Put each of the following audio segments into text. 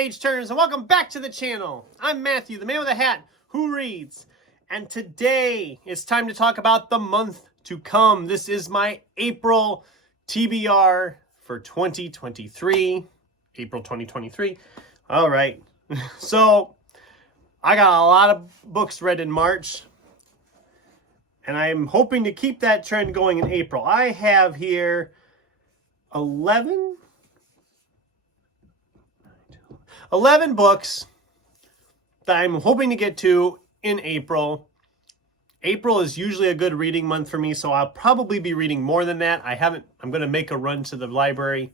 page turners, and welcome back to the channel. I'm Matthew, the man with a hat who reads, and today it's time to talk about the month to come. This is my April TBR for 2023, April 2023. All right, so I got a lot of books read in March, and I'm hoping to keep that trend going in April. I have here 11 books that I'm hoping to get to in April. April is usually a good reading month for me, so I'll probably be reading more than that. I'm going to make a run to the library.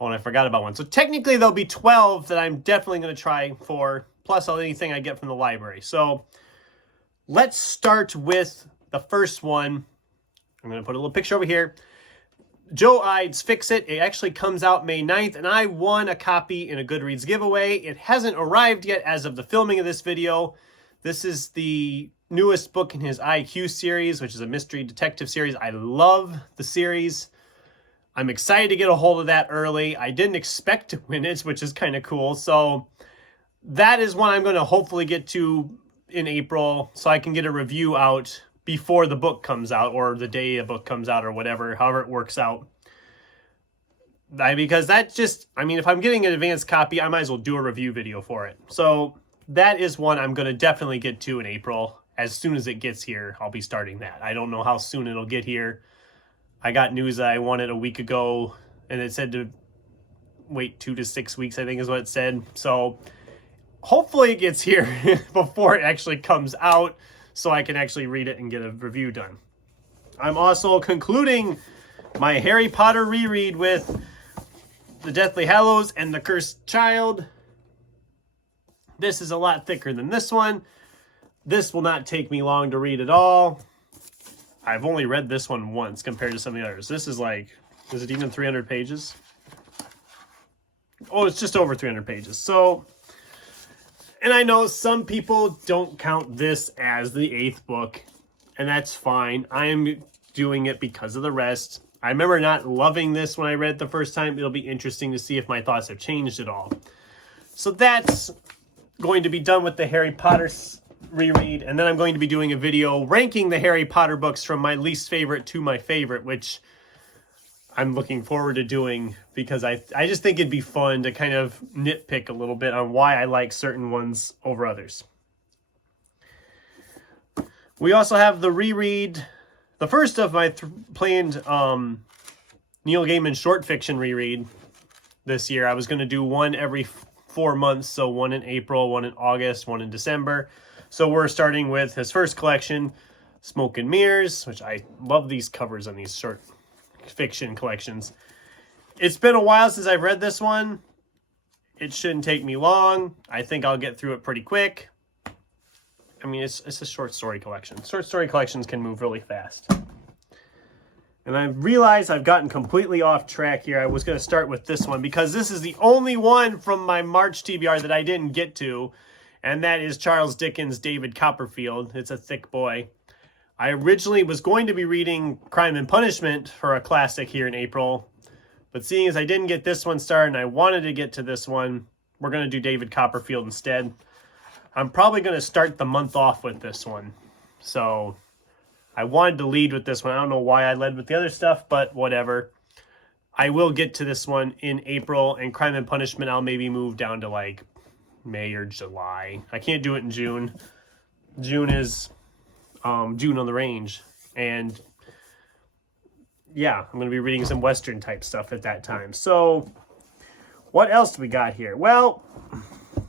Oh, and I forgot about one. So technically there'll be 12 that I'm definitely going to try for, plus anything I get from the library. So let's start with the first one. I'm going to put a little picture over here. Joe Ide's Fix It. It actually comes out May 9th, and I won a copy in a Goodreads giveaway. It hasn't arrived yet as of the filming of this video. This is the newest book in his IQ series, which is a mystery detective series. I love the series. I'm excited to get a hold of that early. I didn't expect to win it, which is kind of cool. So that is one I'm going to hopefully get to in April, so I can get a review out before the book comes out, or the day a book comes out, or whatever, however it works out. Because that just, if I'm getting an advanced copy, I might as well do a review video for it. So that is one I'm going to definitely get to in April. As soon as it gets here, I'll be starting that. I don't know how soon it'll get here. I got news that I won it a week ago, and it said to wait 2 to 6 weeks, I think is what it said. So hopefully it gets here before it actually comes out, so I can actually read it and get a review done. I'm also concluding my Harry Potter reread with The Deathly Hallows and The Cursed Child. This is a lot thicker than this one. This will not take me long to read at all. I've only read this one once compared to some of the others. This is like, is it even 300 pages? Oh, it's just over 300 pages. So, and I know some people don't count this as the 8th book, and that's fine. I am doing it because of the rest. I remember not loving this when I read it the first time. It'll be interesting to see if my thoughts have changed at all. So that's going to be done with the Harry Potter reread, and then I'm going to be doing a video ranking the Harry Potter books from my least favorite to my favorite, which I'm looking forward to doing because I just think it'd be fun to kind of nitpick a little bit on why I like certain ones over others. We also have the reread, the first of my planned Neil Gaiman short fiction reread this year. I was going to do one every 4 months, so one in April, one in August, one in December. So we're starting with his first collection, Smoke and Mirrors, which I love these covers on these short fiction collections. It's been a while since I've read this one. It shouldn't take me long. I think I'll get through it pretty quick. It's a short story collection. Short story collections can move really fast. And I realize I've gotten completely off track here. I was going to start with this one because this is the only one from my March TBR that I didn't get to, and that is Charles Dickens' David Copperfield. It's a thick boy. I originally was going to be reading Crime and Punishment for a classic here in April, but seeing as I didn't get this one started and I wanted to get to this one, we're going to do David Copperfield instead. I'm probably going to start the month off with this one. So I wanted to lead with this one. I don't know why I led with the other stuff, but whatever. I will get to this one in April, and Crime and Punishment I'll maybe move down to like May or July. I can't do it in June. June is June on the Range, and yeah, I'm going to be reading some Western type stuff at that time. So what else do we got here? Well,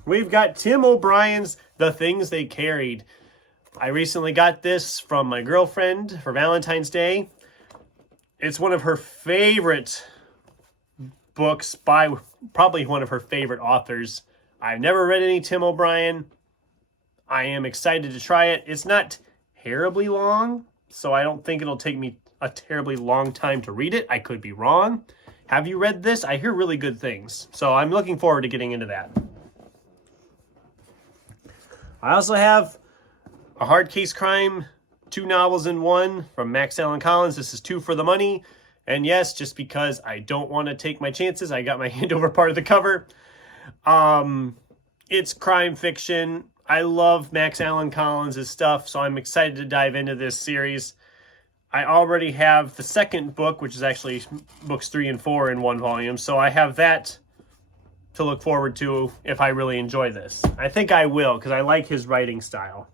we've got Tim O'Brien's The Things They Carried. I recently got this from my girlfriend for Valentine's Day. It's one of her favorite books by probably one of her favorite authors. I've never read any Tim O'Brien. I am excited to try it. It's not terribly long, so I don't think it'll take me a terribly long time to read it. I could be wrong. Have you read this? I hear really good things, so I'm looking forward to getting into that. I also have A Hard Case Crime, 2 novels in one from Max Allan Collins. This is 2 for the money. And yes, just because I don't want to take my chances, I got my hand over part of the cover. It's crime fiction. I love Max Allan Collins' stuff, so I'm excited to dive into this series. I already have the second book, which is actually books 3 and 4 in one volume, so I have that to look forward to if I really enjoy this. I think I will, because I like his writing style.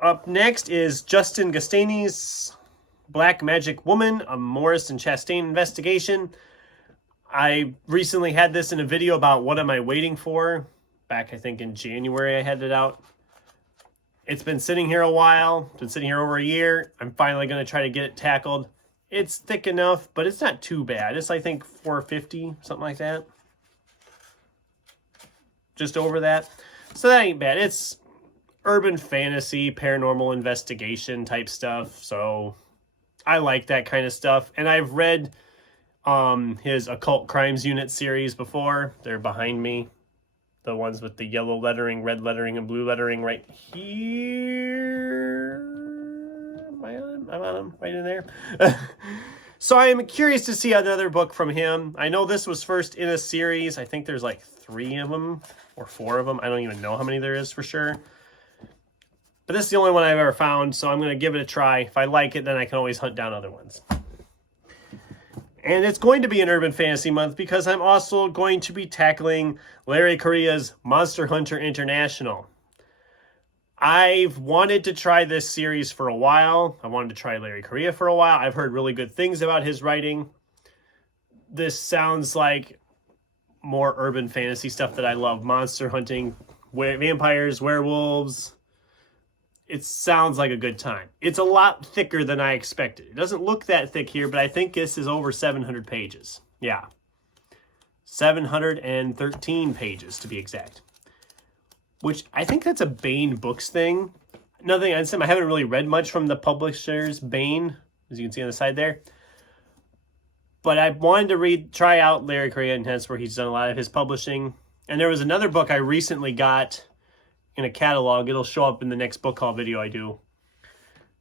Up next is Justin Gastini's Black Magic Woman, a Morris and Chastain investigation. I recently had this in a video about what am I waiting for. Back, I think, in January I had it out. It's been sitting here a while. It's been sitting here over a year. I'm finally going to try to get it tackled. It's thick enough, but it's not too bad. It's, I think, 450, something like that. Just over that. So that ain't bad. It's urban fantasy, paranormal investigation type stuff. So I like that kind of stuff. And I've read his Occult Crimes Unit series before. They're behind me. The ones with the yellow lettering, red lettering, and blue lettering right here. Am I on? I'm on them right in there. So I am curious to see another book from him. I know this was first in a series. I think there's like 3 of them or 4 of them. I don't even know how many there is for sure. But this is the only one I've ever found, so I'm going to give it a try. If I like it, then I can always hunt down other ones. And it's going to be an Urban Fantasy Month because I'm also going to be tackling Larry Correia's Monster Hunter International. I've wanted to try this series for a while. I wanted to try Larry Correia for a while. I've heard really good things about his writing. This sounds like more urban fantasy stuff that I love. Monster hunting, vampires, werewolves. It sounds like a good time. It's a lot thicker than I expected. It doesn't look that thick here, but I think this is over 700 pages. Yeah. 713 pages to be exact. Which I think that's a Baen Books thing. Nothing against them. I haven't really read much from the publishers, Baen, as you can see on the side there. But I wanted to try out Larry Correia, and hence where he's done a lot of his publishing. And there was another book I recently got in a catalog. It'll show up in the next book haul video I do.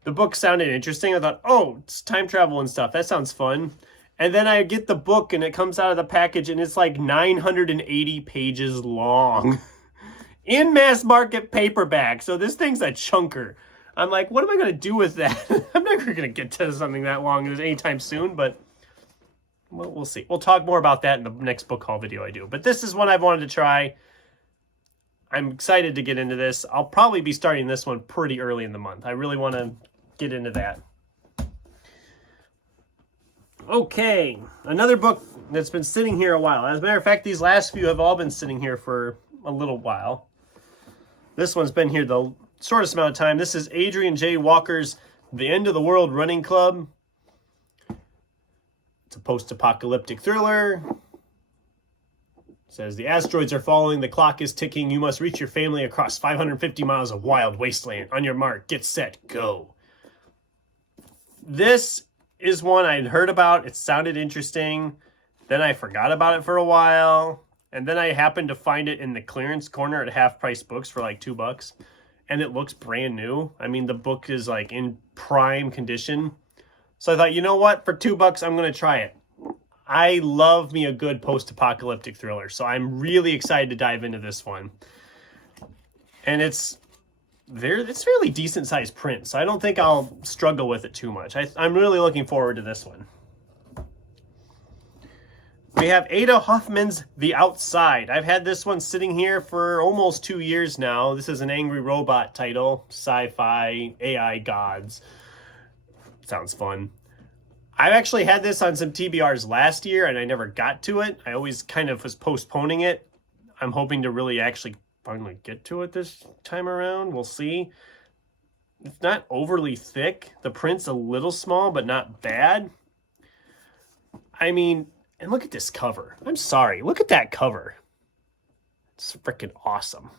The book sounded interesting. I thought, oh, it's time travel and stuff. That sounds fun. And then I get the book and it comes out of the package and it's like 980 pages long. In mass market paperback. So this thing's a chunker. I'm like, what am I going to do with that? I'm never going to get to something that long anytime soon, but well, we'll see. We'll talk more about that in the next book haul video I do. But this is one I've wanted to try. I'm excited to get into this. I'll probably be starting this one pretty early in the month. I really want to get into that. Okay, another book that's been sitting here a while. As a matter of fact, these last few have all been sitting here for a little while. This one's been here the shortest amount of time. This is Adrian J Walker's The End of the World Running Club. It's a post-apocalyptic thriller. Says, the asteroids are falling, the clock is ticking, you must reach your family across 550 miles of wild wasteland. On your mark, get set, go. This is one I'd heard about. It sounded interesting. Then I forgot about it for a while. And then I happened to find it in the clearance corner at Half Price Books for like $2. And it looks brand new. I mean, the book is like in prime condition. So I thought, you know what? For $2, I'm going to try it. I love me a good post-apocalyptic thriller, so I'm really excited to dive into this one. And it's fairly decent-sized print, so I don't think I'll struggle with it too much. I'm really looking forward to this one. We have Ada Hoffman's The Outside. I've had this one sitting here for almost 2 years now. This is an angry robot title, sci-fi, AI gods. Sounds fun. I actually had this on some TBRs last year, and I never got to it. I always kind of was postponing it. I'm hoping to really actually finally get to it this time around. We'll see. It's not overly thick. The print's a little small, but not bad. I mean, and look at this cover. I'm sorry. Look at that cover. It's freaking awesome.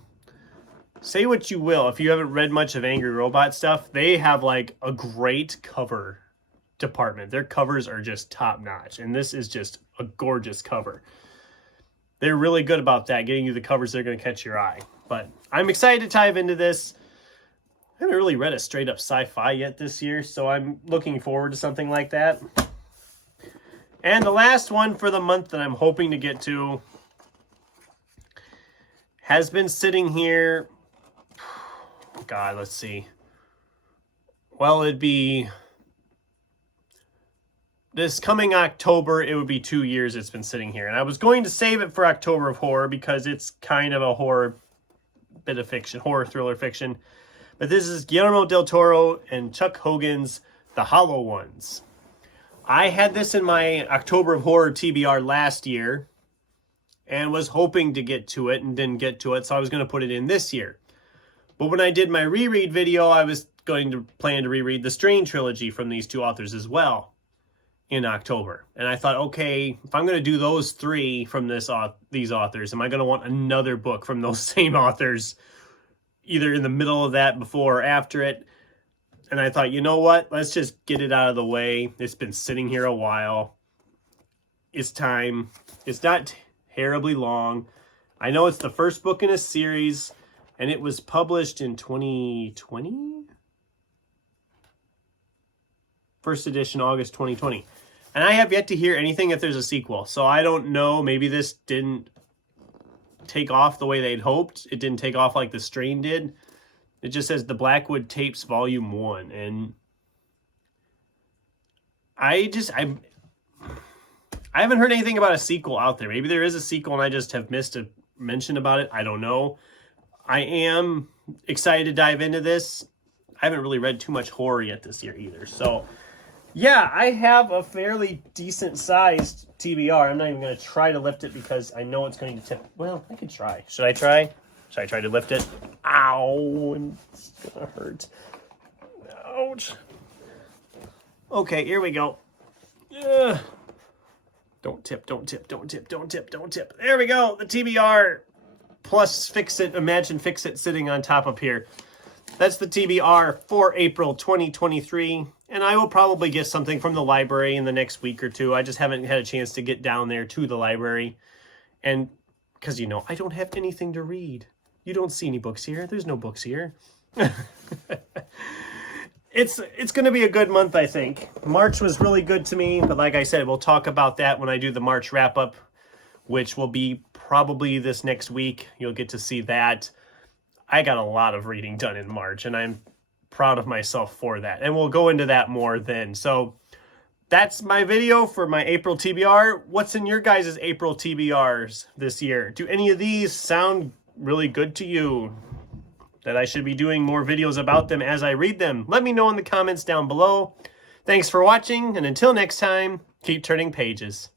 Say what you will. If you haven't read much of Angry Robot stuff, they have like a great cover department. Their covers are just top notch, and this is just a gorgeous cover. They're really good about that, getting you the covers that are going to catch your eye. But I'm excited to dive into this. I haven't really read a straight up sci-fi yet this year, so I'm looking forward to something like that. And the last one for the month that I'm hoping to get to has been sitting here. God, let's see. Well, it'd be this coming October, it would be 2 years it's been sitting here. And I was going to save it for October of Horror because it's kind of a horror bit of fiction, horror thriller fiction. But this is Guillermo del Toro and Chuck Hogan's The Hollow Ones. I had this in my October of Horror TBR last year and was hoping to get to it and didn't get to it, so I was going to put it in this year. But when I did my reread video, I was going to plan to reread the Strain trilogy from these two authors as well in October. And I thought, okay, if I'm going to do those three from these authors, am I going to want another book from those same authors either in the middle of that, before or after it? And I thought, you know what? Let's just get it out of the way. It's been sitting here a while. It's time. It's not terribly long. I know it's the first book in a series, and it was published in 2020? First edition, August 2020. And I have yet to hear anything if there's a sequel. So I don't know. Maybe this didn't take off the way they'd hoped. It didn't take off like the Strain did. It just says The Blackwood Tapes Volume 1. And I haven't heard anything about a sequel out there. Maybe there is a sequel and I just have missed a mention about it. I don't know. I am excited to dive into this. I haven't really read too much horror yet this year either. So, yeah, I have a fairly decent-sized TBR. I'm not even going to try to lift it because I know it's going to tip. Well, I could try. Should I try? Should I try to lift it? Ow, it's going to hurt. Ouch. Okay, here we go. Don't tip, don't tip, don't tip, don't tip, don't tip. There we go, the TBR plus Fix-It, Imagine Fix-It sitting on top of here. That's the TBR for April 2023, and I will probably get something from the library in the next week or two. I just haven't had a chance to get down there to the library, and because, you know, I don't have anything to read. You don't see any books here. There's no books here. It's going to be a good month, I think. March was really good to me, but like I said, we'll talk about that when I do the March wrap-up, which will be probably this next week. You'll get to see that. I got a lot of reading done in March, and I'm proud of myself for that. And we'll go into that more then. So that's my video for my April TBR. What's in your guys' April TBRs this year? Do any of these sound really good to you, that I should be doing more videos about them as I read them? Let me know in the comments down below. Thanks for watching, and until next time, keep turning pages.